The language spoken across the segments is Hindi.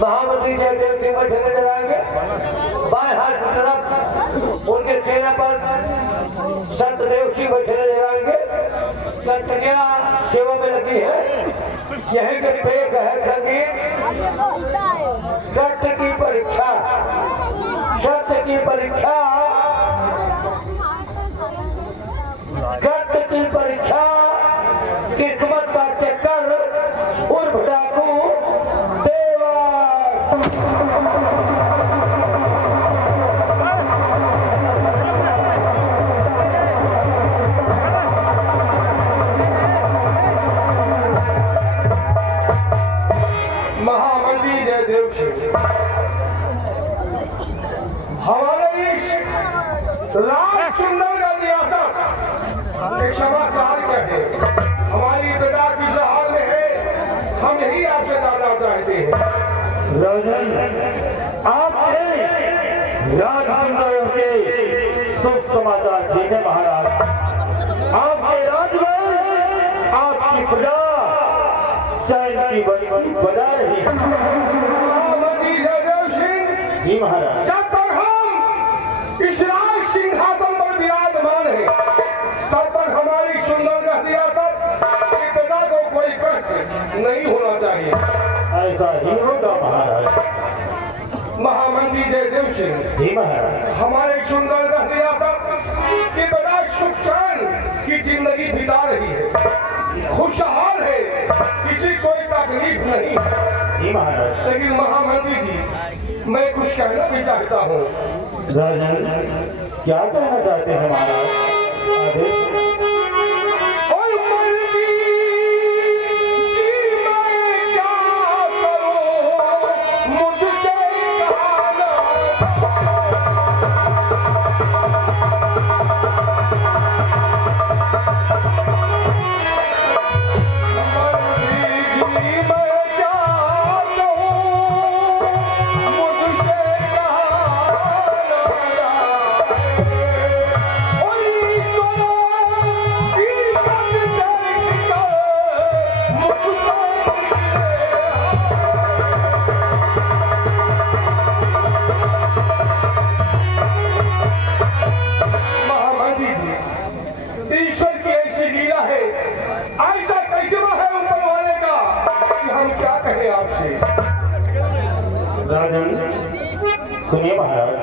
महामंत्री जयदेव सिंह बैठे नजर आएंगे। बाएं हाथ की तरफ उनके सेना पर सत्यदेव सिंह बैठे नजर आएंगे। कन्या सेवा में लगी है। यही के पेट है संगीत सत्य की परीक्षा, सत्य की परीक्षा, सत्य की परीक्षा, किस्मत का चक्कर उर्फ डाकू देवा। महामंत्री जयदेव सिंह हमारे इस राज सुंदर का रियासत के समाचार क्या है? हमारी पिता किस हाल में है, हम यही आपसे जानना चाहते हैं। राजन, आपके राज सुंदर के शुभ समाचार ठीक है महाराज। आपके राज में आपकी प्रजा चैन की बंसी बजा रही है। महामंत्री जयदेव सिंह जी महाराज, जब तक हम इस राज सिंहासन पर विराजमान है तब तक हमारी सुंदर का रियासत की पिता को कोई कष्ट नहीं होना चाहिए। ऐसा ही होगा महाराज। महामंत्री जयदेव सिंह जी महाराज, हमारे सुंदर का रियासत की पिता सुख चैन की जिंदगी बिता रही है, खुशहाल है, किसी कोई तकलीफ नहीं। जी महाराज, लेकिन महामंत्री जी मैं कुछ कहना भी चाहता हूँ। राजन क्या कहना चाहते हैं महाराज? आदेश। और मंत्री जी मैं क्या करूं, मुझसे कहना। ईश्वर की ऐसी लीला है, ऐसा कैसे है ऊपर वाले का कि हम क्या कहें आपसे। राजन सुनिए महाराज,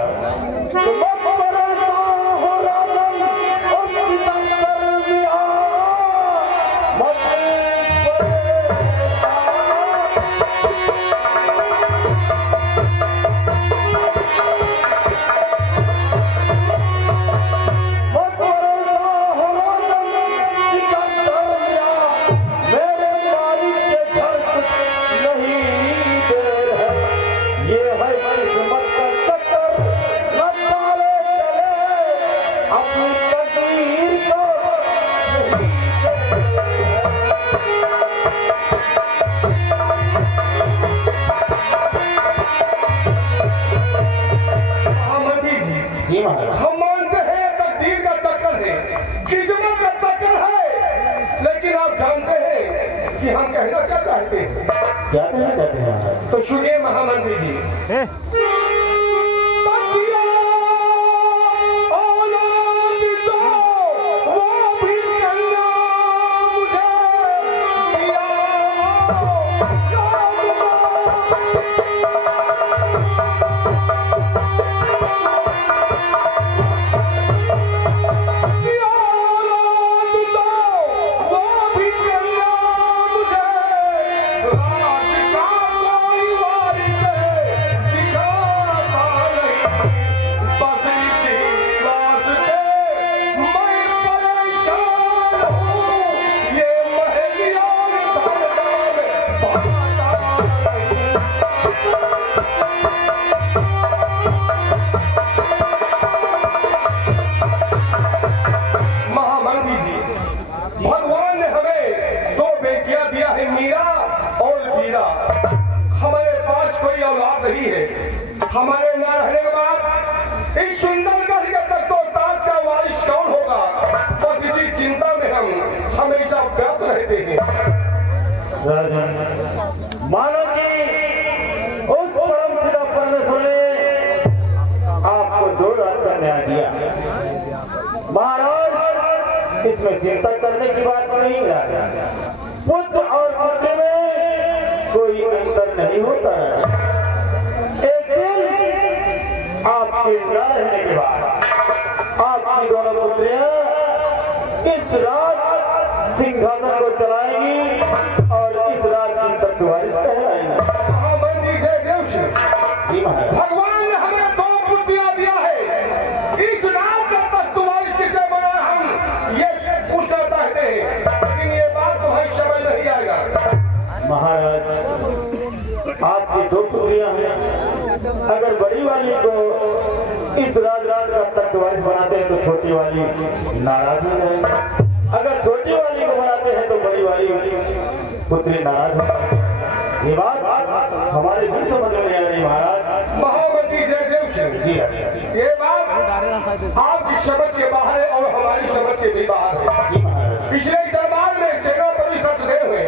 हम मानते हैं तकदीर का चक्कर है, किस्मत का चक्कर है, लेकिन आप जानते हैं कि हम कहना क्या चाहते हैं। क्या कहना चाहते हैं? तो सुनिए महामंत्री जी, हमारे न रहने के बाद इस सुंदरगढ़ के तख्तो ताज का वारिस कौन होगा, बस इसी चिंता में हम हमें हमेशा व्याप्त रहते हैं। राजन, मानो कि उस परम पिता परमेश्वर ने आपको 2 रात का न्याय दिया। महाराज, इसमें चिंता करने की बात नहीं है। पुत्र और पुत्र में कोई अंतर नहीं होता है। एक दिन आपके न रहने के बाद आपकी दोनों पुत्रियां इस रात सिंहासन को चलाएंगी और इस रात की तख्तवारिश कहलाएंगी। महामंत्री जय देवश्री, जी महाराज। भगवान ने हमें 2 पुत्रियां दिया है। इस रात का तख्तवारिश किसे बनाए हम ये पूछना चाहते हैं, लेकिन ये बात तुम्हारी समझ नहीं आएगा। महाराज, आपकी 2 पुत्रियां हैं। अगर बड़ी वाली को इस रात का तख्तवारिश बनाते हैं तो छोटी वाली नाराज हो जाएगी। अगर छोटी वाली को बनाते हैं तो बड़ी वाली पुत्री नाराज हो जाएगी। ये बात हमारे भी समझ में नहीं आ रही महाराज। महामंत्री जय देवश्री, जी ये बात आपकी समझ के बाहर है और हमारी समझ के भी बाहर है। जी महाराज। पिछले दरबार में सेनापति सत्यदेव हुए,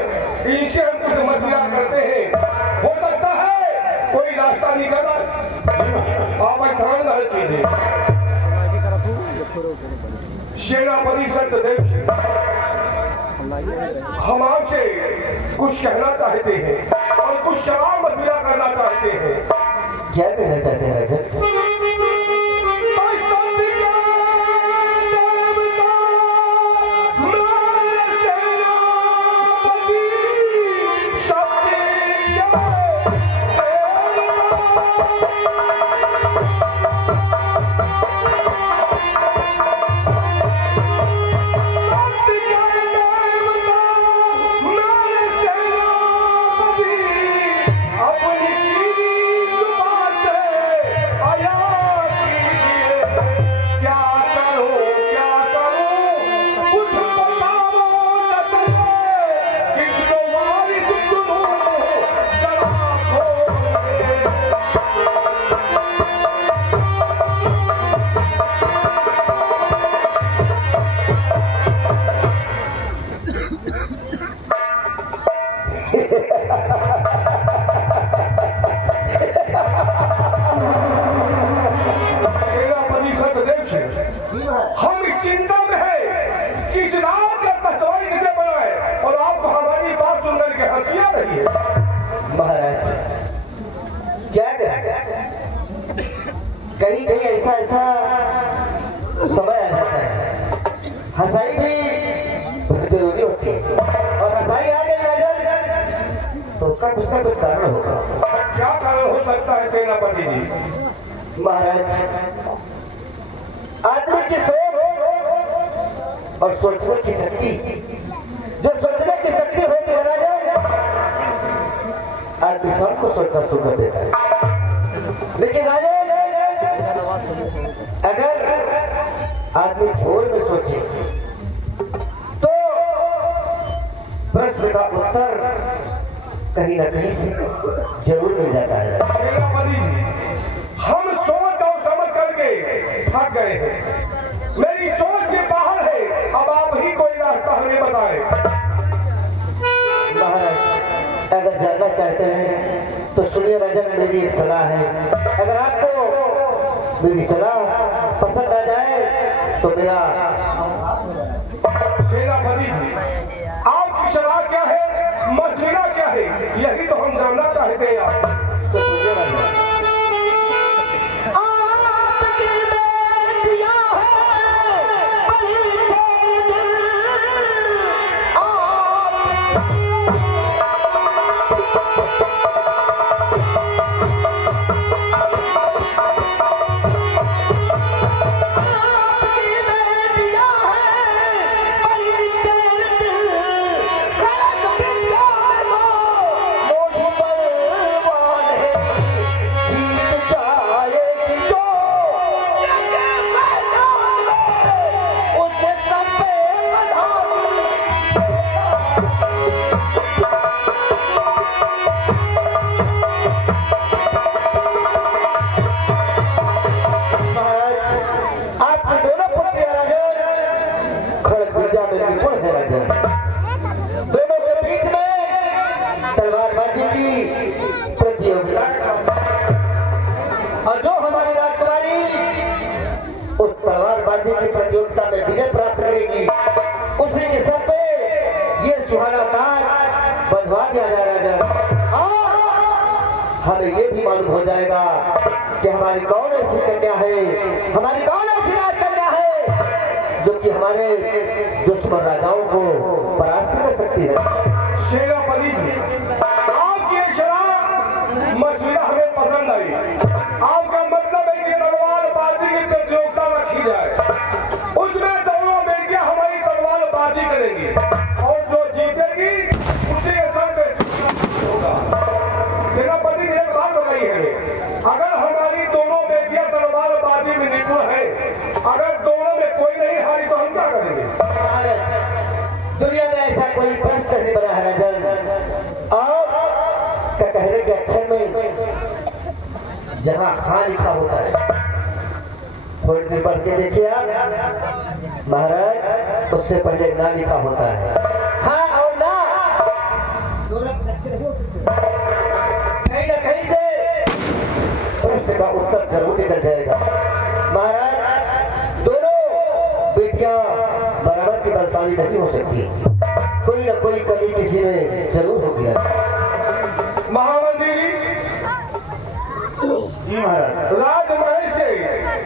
इनसे हम कुछ मशविरा करते हैं, हो सकता है कोई रास्ता निकल आए। आप स्थान ग्रहण कीजिए। सेनापति सत्यदेव, हम आपसे कुछ कहना चाहते हैं और कुछ सवाल मशविरा करना चाहते हैं। क्या कहना चाहते हैं राजा? हम इस चिंता में है कि इस रात का तख्तवारिश कैसे बनाए और आपको हमारी बात सुनकर के हंसी आ रही है। महाराज, क्या करें? कहीं कहीं ऐसा समय आ जाता है, हंसाई भी जरूरी होती है और हंसाई आ गई राजा तो उसका कुछ ना कुछ कारण होगा। क्या कारण हो सकता है सेनापति जी? महाराज, आदमी की सोच और सोचने की शक्ति, जो सोचने की शक्ति होती है राजा, आदमी सबको सोचना शुरू कर देता है। लेकिन राजा, अगर आदमी भोर में सोचे तो प्रश्न का उत्तर कहीं ना कहीं से जरूर मिल जाता है। सेनापति जी, हम सोच और समझ करके थक गए हैं। मेरी सोच के बाहर है, अब आप ही कोई रास्ता हमें बताएं। महाराज, अगर जानना चाहते हैं तो सुनिए राजा, मेरी एक सलाह है। अगर आपको मेरी सलाह पसंद आ जाए तो मेरा सेनापति जी, आपकी सलाह क्या है, मशविरा क्या है, यही तो हम जानना चाहते हैं आपसे। तो सुनिए राजा, सुहाना ताज बंधवा दिया जाए राजन। और हमें ये भी मालूम हो जाएगा कि हमारी कौन ऐसी कन्या है, हमारी कौन ऐसी राजकन्या है जो कि हमारे दुश्मन राजाओं को परास्त कर सकती है। सेनापति जी, आपकी ये सलाह मशविरा हमें पसंद आई। आपका मतलब है कि तलवारबाजी की प्रतियोगिता रखी जाए, उसमें दोनों बेटियां हमारी तलवारबाजी करेंगी और जो जीतेगी उसी के साथ होगा। सेनापति ने एक बात बताई है, अगर हमारी दोनों बेटियां तलवारबाजी में निपुण है, अगर दोनों में कोई नहीं हारी तो हम क्या करेंगे? दुनिया में ऐसा कोई प्रश्न नहीं बना है राजन। और कटहरे के अक्षर में जहां हाँ लिखा होता है, थोड़ी देर पढ़ के देखिए आप महाराज, उससे पहले ना लिखा होता है। हाँ और ना कहीं ना कहीं से प्रश्न का उत्तर जरूर निकल जाएगा। महाराज, दोनों बेटियां बराबर की बलशाली नहीं हो सकती, कोई ना कोई कमी किसी में जरूर हो गया। महामंत्री जी महाराज। राजमहल से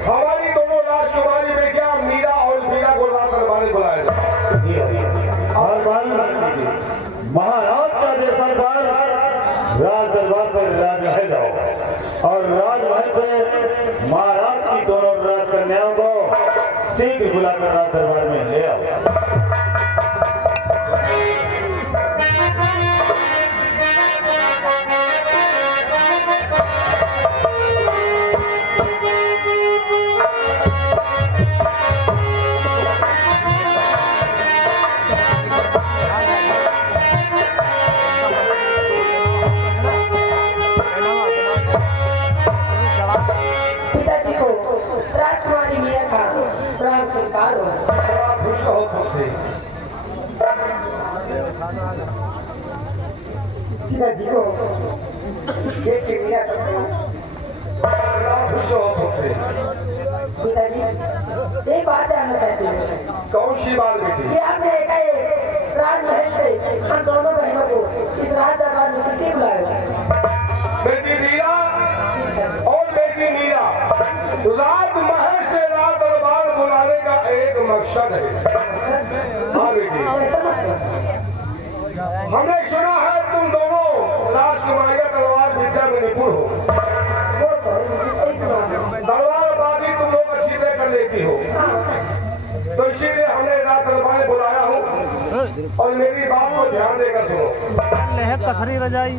हमारी दोनों राजकुमारी बेटियां मीरा और मीरा को रात दरबार में बुलाया जाए। और महाराज का देशानुसार राज दरबार से राजमहल जाओ और राजमहल से महाराज की दोनों राजकन्याओं को शीघ्र बुलाकर राज दरबार में ले आओ। पिताजी को राजकुमारी मीरा का प्राण स्वीकार हो। बड़ा खुश हो थे। पिताजी को देख के मीरा का बड़ा खुश हो थे। पिताजी एक बात जानना चाहती हूँ कौन सी बात बेटी? कि आपने एकाएक राजमहल से हम दोनों बहनों को इस राज दरबार में किसलिए बुलाया? बेटी मीरा और बेटी मीरा, राजमहल से राज दरबार बुलाने का एक मकसद है। हाँ बेटी, हमने सुना है तुम दोनों राजकुमारियां तलवार विद्या में निपुण हो। वो तो सही सुना। तलवारबाजी तुम लोग अच्छी तरह कर लेती हो, तो इसीलिए हमने राज दरबार में बुलाया हूँ। और मेरी बात को ध्यान देकर सुनो। पथरी रजाई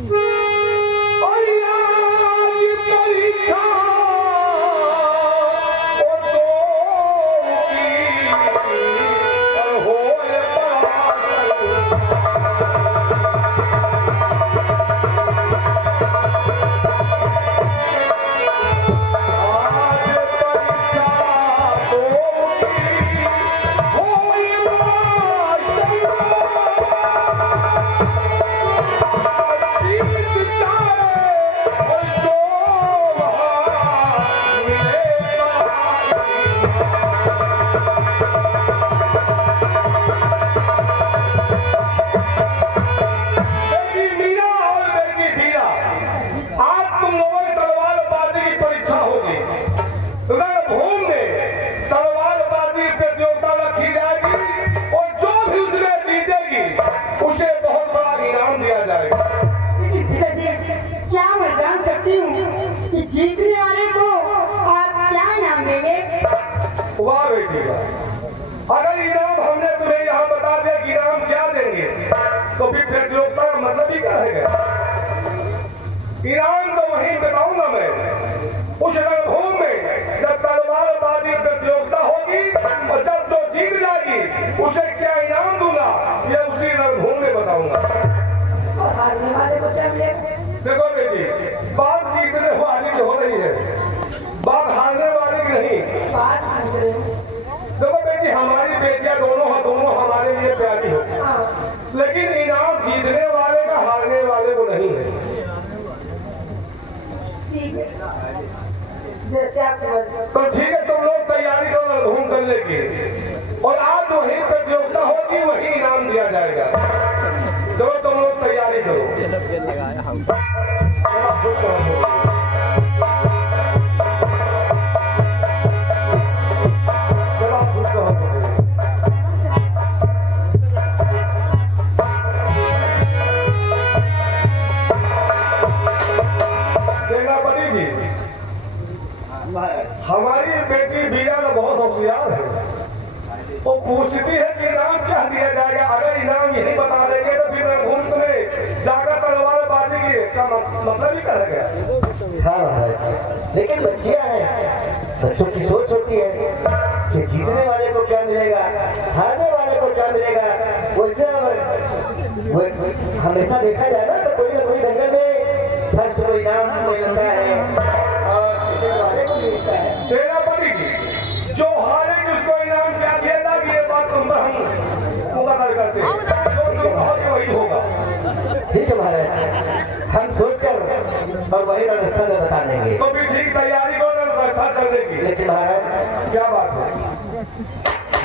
अगर इनाम हमने तुम्हें यहाँ बता दिया कि इनाम क्या देंगे, तो फिर प्रतियोगिता का मतलब ही क्या है? इनाम तो वहीं बताऊंगा मैं, उस रणभूमि में जब तलवारबाजी प्रतियोगिता होगी और जब जो जीत जाएगी उसे क्या इनाम दूंगा ये उसी रणभूमि में बताऊंगा। और हारने वाले को क्या मिलेगा? देखो बेटी, बात जीतने वाली की हो रही है, बात हारने वाले की नहीं। बात पूछ रहे हैं। देखो बेटी, हमारी बेटियां दोनों हमारे लिए प्यारी हो, लेकिन इनाम जीतने वाले का हारने वाले को नहीं है। ठीक है, जैसे आपकी मर्जी। तो ठीक है, तुम लोग तैयारी करो घूम कर लेके, और आज वही प्रतियोगिता होगी, वही इनाम दिया जाएगा। खुश रहो। सदा खुश रहो। सेनापति जी, हमारी बेटी बीना तो बहुत होशियार है। वो पूछती है कि इनाम क्या दिया जाएगा। अगर इनाम यही बता देंगे तो फिर घूम तुम्हें जाकर तलवारबाजी की का मतलब ही कर गया। हाँ महाराज, लेकिन बच्चियां हैं, बच्चों की सोच होती है कि जीतने वाले को क्या मिलेगा, हारने वाले को क्या मिलेगा। वैसे हमेशा देखा जाए ना तो कोई ना कोई दंगल में फर्स्ट को इनाम मिलता है और सेकंड वाले को मिलता है। सेनापति जी, जो हारेगी उसको इनाम क्या दिया जाएगा ये बात तुम पर हम मुकर्रर करते हैं। जो तुम कहोगे वही होगा। ठीक है महाराज, हम सोचकर और वही व्यवस्था में बता देंगे। तो भी ठीक तैयारी को व्यवस्था करने की। लेकिन महाराज क्या बात है?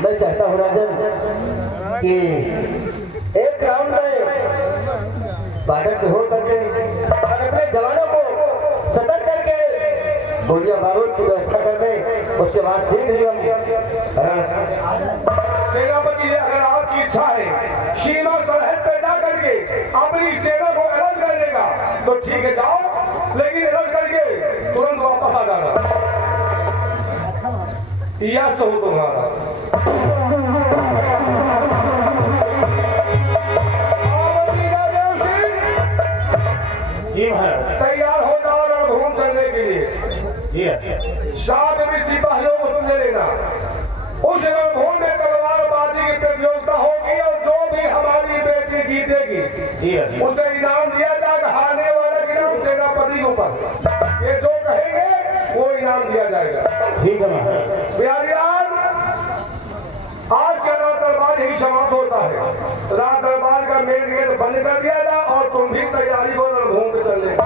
मैं चाहता हूँ राजन कि एक राउंड में बॉर्डर पे हो करके और अपने जवानों को सतर्क करके गोलियां बारूद की व्यवस्था कर दें। उसके बाद शीघ्र ही हम सेनापति जी, अगर आपकी इच्छा है सीमा सरहद पे जा करके अपनी सेना को अलग करने का तो ठीक है, जाओ, लेकिन अलग करके तुरंत वापस आ जाना। यह हो तुम्हारा। तैयार हो जाओ रणभूमि चलने के लिए। साथ में सिपाहियों को सुन लेना। उस रणभूमि में तलवारबाजी की प्रतियोगिता होगी और जो भी हमारी बेटी जीतेगी उसे इनाम दिया जाएगा। हारने वाला के नाम सेनापति के ऊपर ये जो कहेंगे वो इनाम दिया जाएगा। ठीक है बिहारीलाल, आज का रात दरबार यही समाप्त होता है। रात दरबार का मेन गेट बंद कर दिया जाए और तुम भी तैयारी को रणभूमि पे चलने।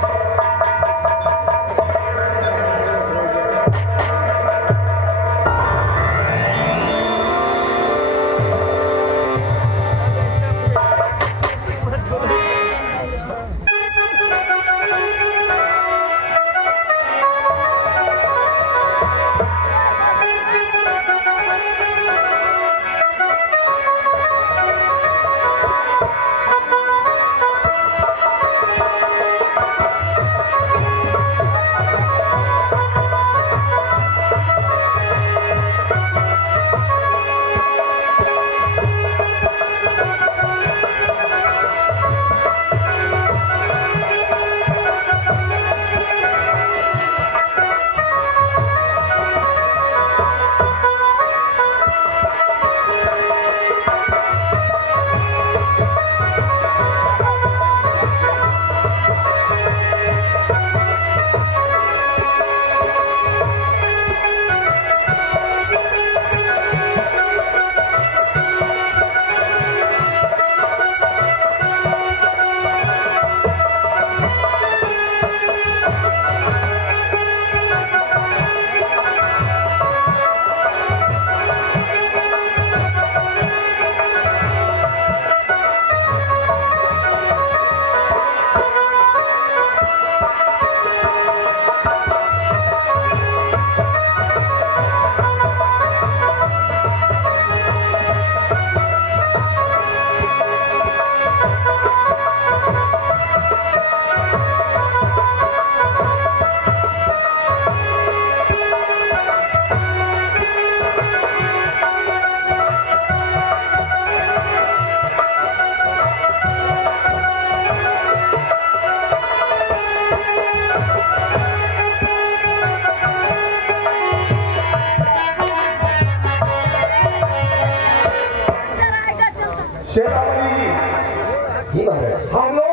जी महाराज, हम लोग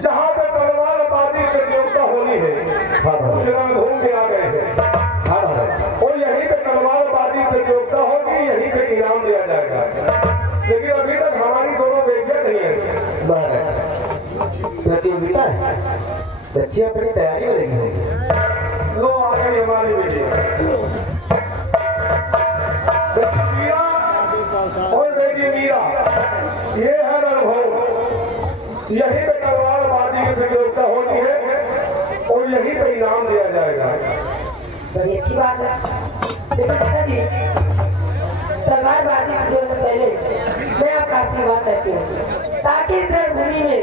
जहाँ पे तलवारबाजी प्रतियोगिता होनी है उस रणभूमि में आ गए हैं। हाँ महाराज, और यहीं पे तलवारबाजी प्रतियोगिता होगी, यहीं पे इनाम दिया जाएगा। लेकिन अभी तक हमारी दोनों बेटियां नहीं है। महाराज प्रतियोगिता है, बच्चे अपनी तैयारी में लगी होंगी। लो आ गई हमारी बेटी मीरा और बेटी मीरा, ये है रणभूमि, यहीं पे इनाम दिया जाएगा। बड़ी अच्छी बात है। लेकिन पिताजी, तलवारबाजी से पहले मैं आपका आशीर्वाद चाहती हूँ ताकि इस रणभूमि में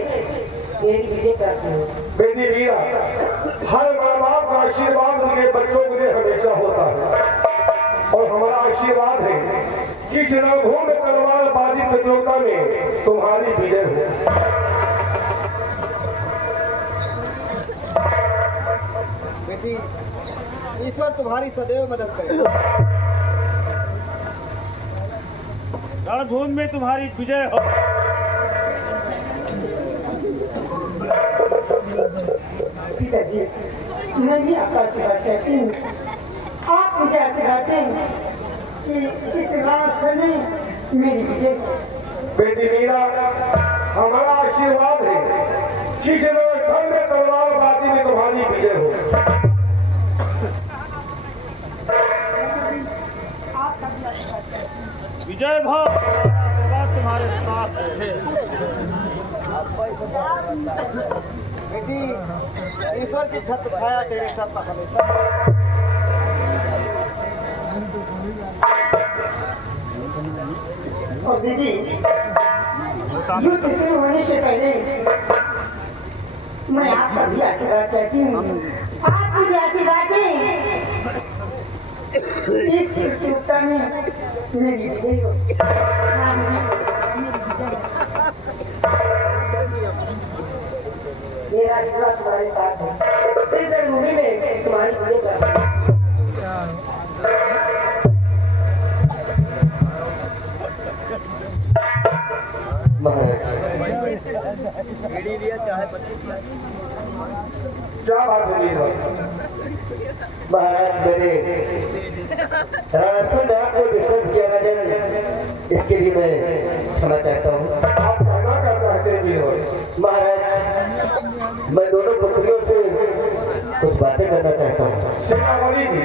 मेरी विजय प्राप्त हो। बेटी वीरा, हर माँ बाप का आशीर्वाद उनके बच्चों के लिए हमेशा होता है और हमारा आशीर्वाद है कि इस रणभूमि में तलवारबाजी प्रतियोगिता में तुम्हारी विजय हो। बेटी, ईश्वर तुम्हारी सदैव मदद करे। रणभूमि में तुम्हारी विजय हो। पिताजी, मैं भी आपका आशीर्वाद चाहती हूँ। आप मुझे आशीर्वाद दें कि इस रण में मेरी विजय हो। बेटी मीरा, हमारा आशीर्वाद है कि इस रण में तलवारबाजी में तुम्हारी विजय हो। विजय भाव आशीर्वाद तुम्हारे साथ है। बेटी, ईश्वर की छत्र छाया तेरे सर पर हमेशा। और दीदी, युद्ध शुरू होने से पहले मैं आपका भी आशीर्वाद चाहती हूँ। आप मुझे आशीर्वाद दें इस प्रतियोगिता में मेरी विजय हो। हाँ दीदी, मेरी विजय हो। मेरा आशीर्वाद तुम्हारे साथ है। इस रणभूमि में तुम्हारी विजय प्राप्त हो। क्या बात है वीर? महाराज, मैंने रास्ते में आपको डिस्टर्ब किया ना जाए, इसके लिए मैं क्षमा चाहता हूँ। आप कहना क्या चाहते हैं वीर? महाराज, मैं दोनों पुत्रियों से कुछ बातें करना चाहता हूँ। सेनापति जी,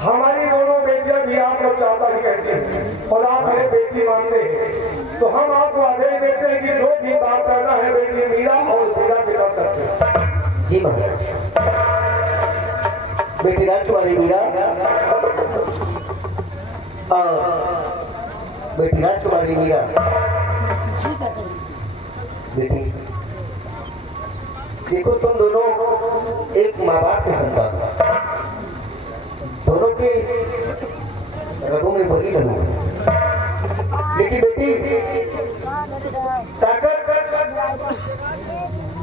हमारी दोनों बेटियां भी आपको चाचा ही कहती हैं और आप हमें बेटी मानते हैं, तो हम आपको आदेश देते हैं कि जो भी बात करना है बेटी मीरा और वीरा से कर सकते हैं। जी महाराज। बेटी राजकुमारी मीरा और बेटी राजकुमारी मीरा, बेटी देखो, तुम दोनों एक माँ बाप के संतान हो। दोनों के रगों में वही लहू है। लेकिन बेटी, ताकत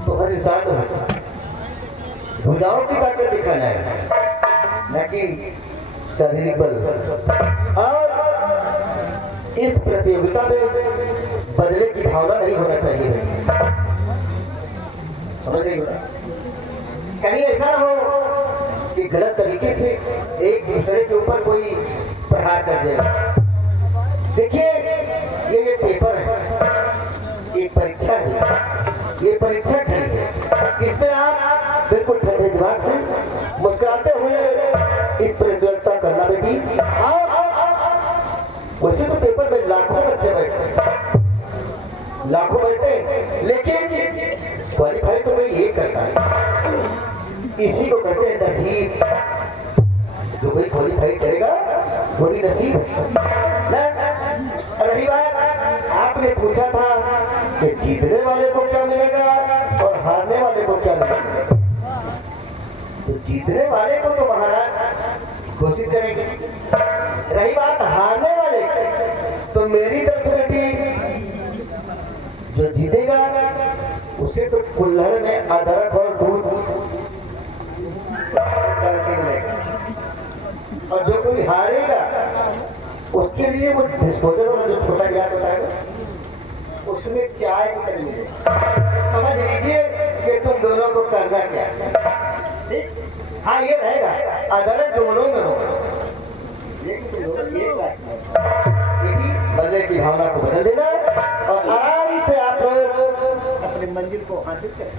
तो हर इंसान में है। भुजाओं की ताकत दिखाना है, न कि शारीरिक बल। और इस प्रतियोगिता में बदले की भावना नहीं होना चाहिए। समझ रही हो? कहीं ऐसा ना हो कि गलत तरीके से एक दूसरे के ऊपर कोई प्रहार कर दे। देखिए, ये पेपर है, एक परीक्षा है, ये परीक्षा खड़ी है। इसमें आप बिल्कुल ठंडे दिमाग से मुस्कुराते हुए इस प्रतियोगिता करना बेटी। वैसे तो पेपर में लाखों बच्चे बैठते, लाखों बैठते, लेकिन क्वालिफाई तो कोई ये करता है। इसी को कहते हैं नसीब। जो कोई क्वालिफाई करेगा वही नसीब है। रही बात, आपने पूछा था कि जीतने वाले को क्या मिलेगा और हारने वाले को क्या मिलेगा, तो जीतने वाले को तो महाराज घोषित करेंगे। रही बात हारने वाले की, तो मेरी तरफ से बेटी जो जीतेगा उसे तो कुल्हड़ में अदरक और दूध करके मिलेगा, और जो कोई हारेगा उसके लिए वो डिस्पोजल वाला जो छोटा गिलास होता है उसमें चाय की तरह मिलेगा। समझ लीजिए कि तुम दोनों को करना क्या है। हाँ, ये रहेगा, अदरक दोनों में होगा, लेकिन तुम दोनों एक बात बदले की भावना को बदल देना और आराम से आप लोग अपनी मंजिल को हासिल करें।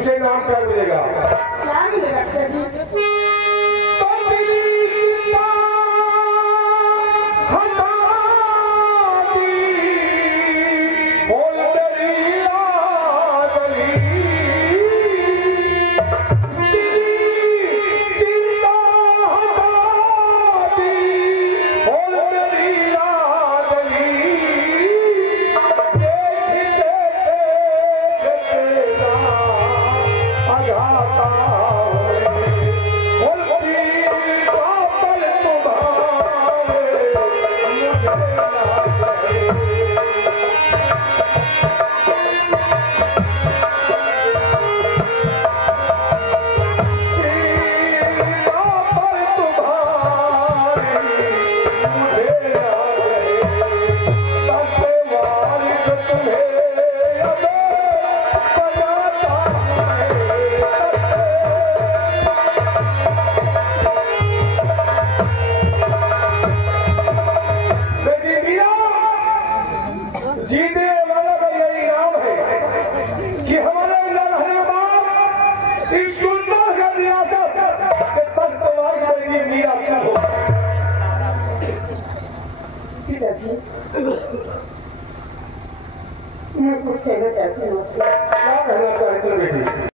तुझे नाम क्या मिलेगा? क्या मिलेगा पिताजी? जीते वाला का यही नाम है कि हमारे अंदर रहने बाद इस सुंदर का रियासत के तख्त करेंगे मीरा क्या हो। पिताजी मैं कुछ कहना चाहती हूँ आपसे। क्या कहना चाहते हो बेटी?